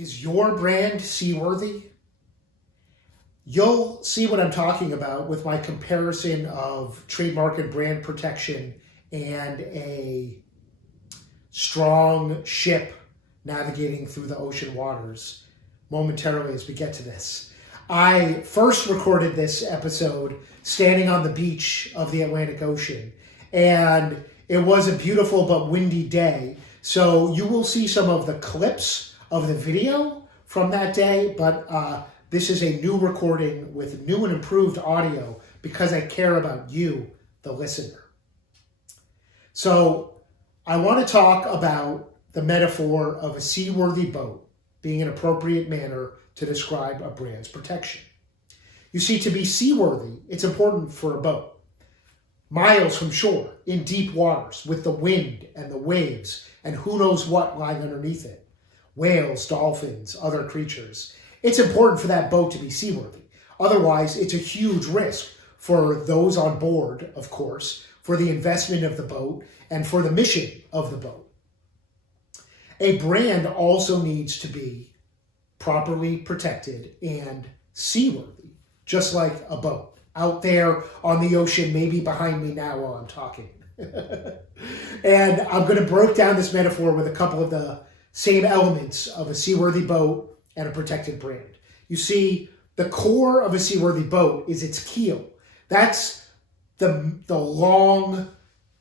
Is your brand seaworthy? You'll see what I'm talking about with my comparison of trademark and brand protection and a strong ship navigating through the ocean waters momentarily as we get to this. I first recorded this episode standing on the beach of the Atlantic Ocean, and it was a beautiful but windy day. So you will see some of the clips of the video from that day, but this is a new recording with new and improved audio because I care about you, the listener. So I want to talk about the metaphor of a seaworthy boat being an appropriate manner to describe a brand's protection. You see, to be seaworthy, it's important for a boat. Miles from shore, in deep waters, with the wind and the waves, and who knows what lying underneath it. Whales, dolphins, other creatures. It's important for that boat to be seaworthy. Otherwise, it's a huge risk for those on board, of course, for the investment of the boat, and for the mission of the boat. A brand also needs to be properly protected and seaworthy, just like a boat out there on the ocean, maybe behind me now while I'm talking. And I'm going to break down this metaphor with a couple of the same elements of a seaworthy boat and a protected brand. You see, the core of a seaworthy boat is its keel. That's the long,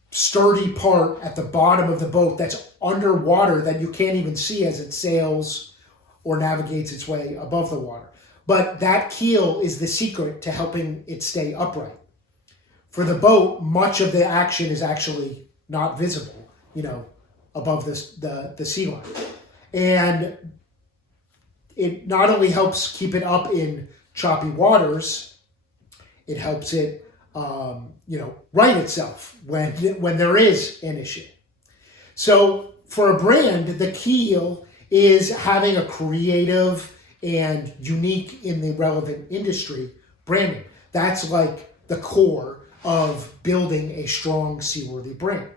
sturdy part at the bottom of the boat that's underwater that you can't even see as it sails or navigates its way above the water. But that keel is the secret to helping it stay upright. For the boat, much of the action is actually not visible, above the sea line. And it not only helps keep it up in choppy waters, it helps it right itself when there is an issue. So for a brand, the keel is having a creative and unique in the relevant industry branding. That's like the core of building a strong seaworthy brand,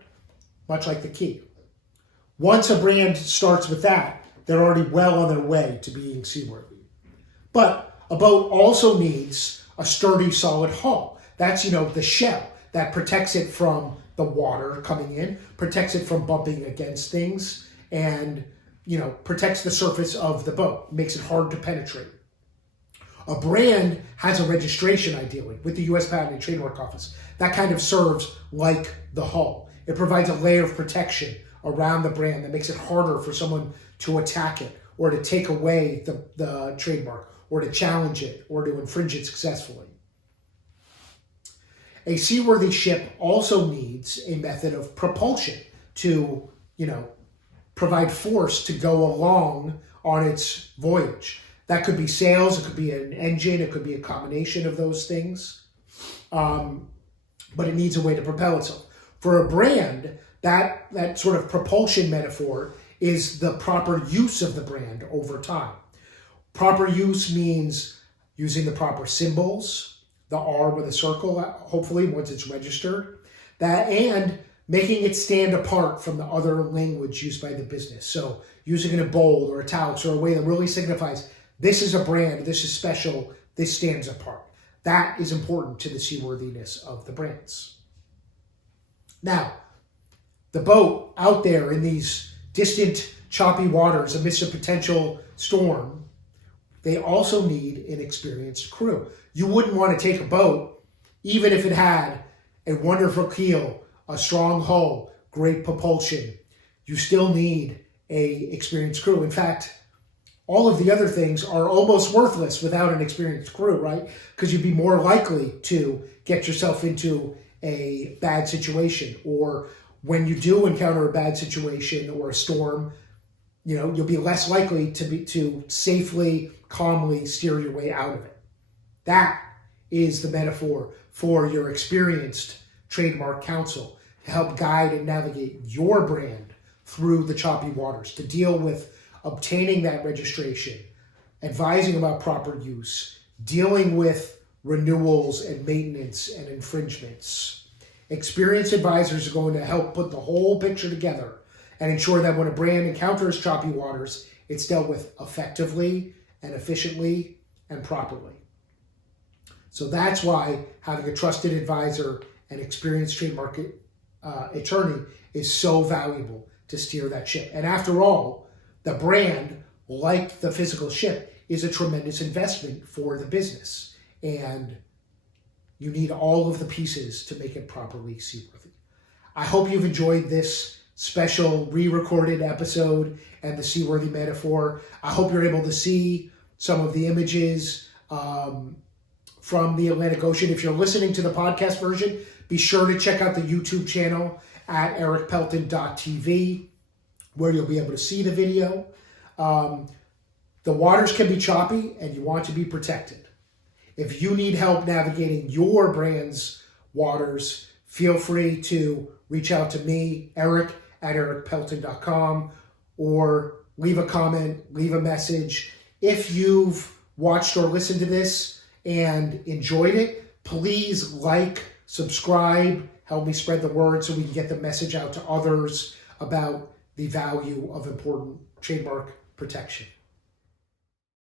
much like the key. Once a brand starts with that, they're already well on their way to being seaworthy. But a boat also needs a sturdy, solid hull. That's, the shell that protects it from the water coming in, protects it from bumping against things, and, protects the surface of the boat, makes it hard to penetrate. A brand has a registration, ideally, with the U.S. Patent and Trademark Office. That kind of serves like the hull. It provides a layer of protection around the brand that makes it harder for someone to attack it or to take away the trademark or to challenge it or to infringe it successfully. A seaworthy ship also needs a method of propulsion to, provide force to go along on its voyage. That could be sails, it could be an engine, it could be a combination of those things. But it needs a way to propel itself. For a brand, that sort of propulsion metaphor is the proper use of the brand over time. Proper use means using the proper symbols, the R with a circle, hopefully once it's registered, and making it stand apart from the other language used by the business. So using it in bold or italics or a way that really signifies this is a brand, this is special, this stands apart. That is important to the seaworthiness of the brands. Now, the boat out there in these distant, choppy waters amidst a potential storm, they also need an experienced crew. You wouldn't want to take a boat, even if it had a wonderful keel, a strong hull, great propulsion. You still need an experienced crew. In fact, all of the other things are almost worthless without an experienced crew, right? Because you'd be more likely to get yourself into a bad situation, or when you do encounter a bad situation or a storm, you'll be less likely to safely, calmly steer your way out of it. That is the metaphor for your experienced trademark counsel to help guide and navigate your brand through the choppy waters, to deal with obtaining that registration, advising about proper use, dealing with renewals and maintenance and infringements. Experienced advisors are going to help put the whole picture together and ensure that when a brand encounters choppy waters, it's dealt with effectively and efficiently and properly. So that's why having a trusted advisor and experienced trademark attorney is so valuable to steer that ship. And after all, the brand, like the physical ship, is a tremendous investment for the business. And you need all of the pieces to make it properly seaworthy. I hope you've enjoyed this special re-recorded episode and the seaworthy metaphor. I hope you're able to see some of the images from the Atlantic Ocean. If you're listening to the podcast version, be sure to check out the YouTube channel at ericpelton.tv, where you'll be able to see the video. The waters can be choppy and you want to be protected. If you need help navigating your brand's waters, feel free to reach out to me, Eric, at ericpelton.com, or leave a comment, leave a message. If you've watched or listened to this and enjoyed it, please like, subscribe, help me spread the word so we can get the message out to others about the value of important trademark protection.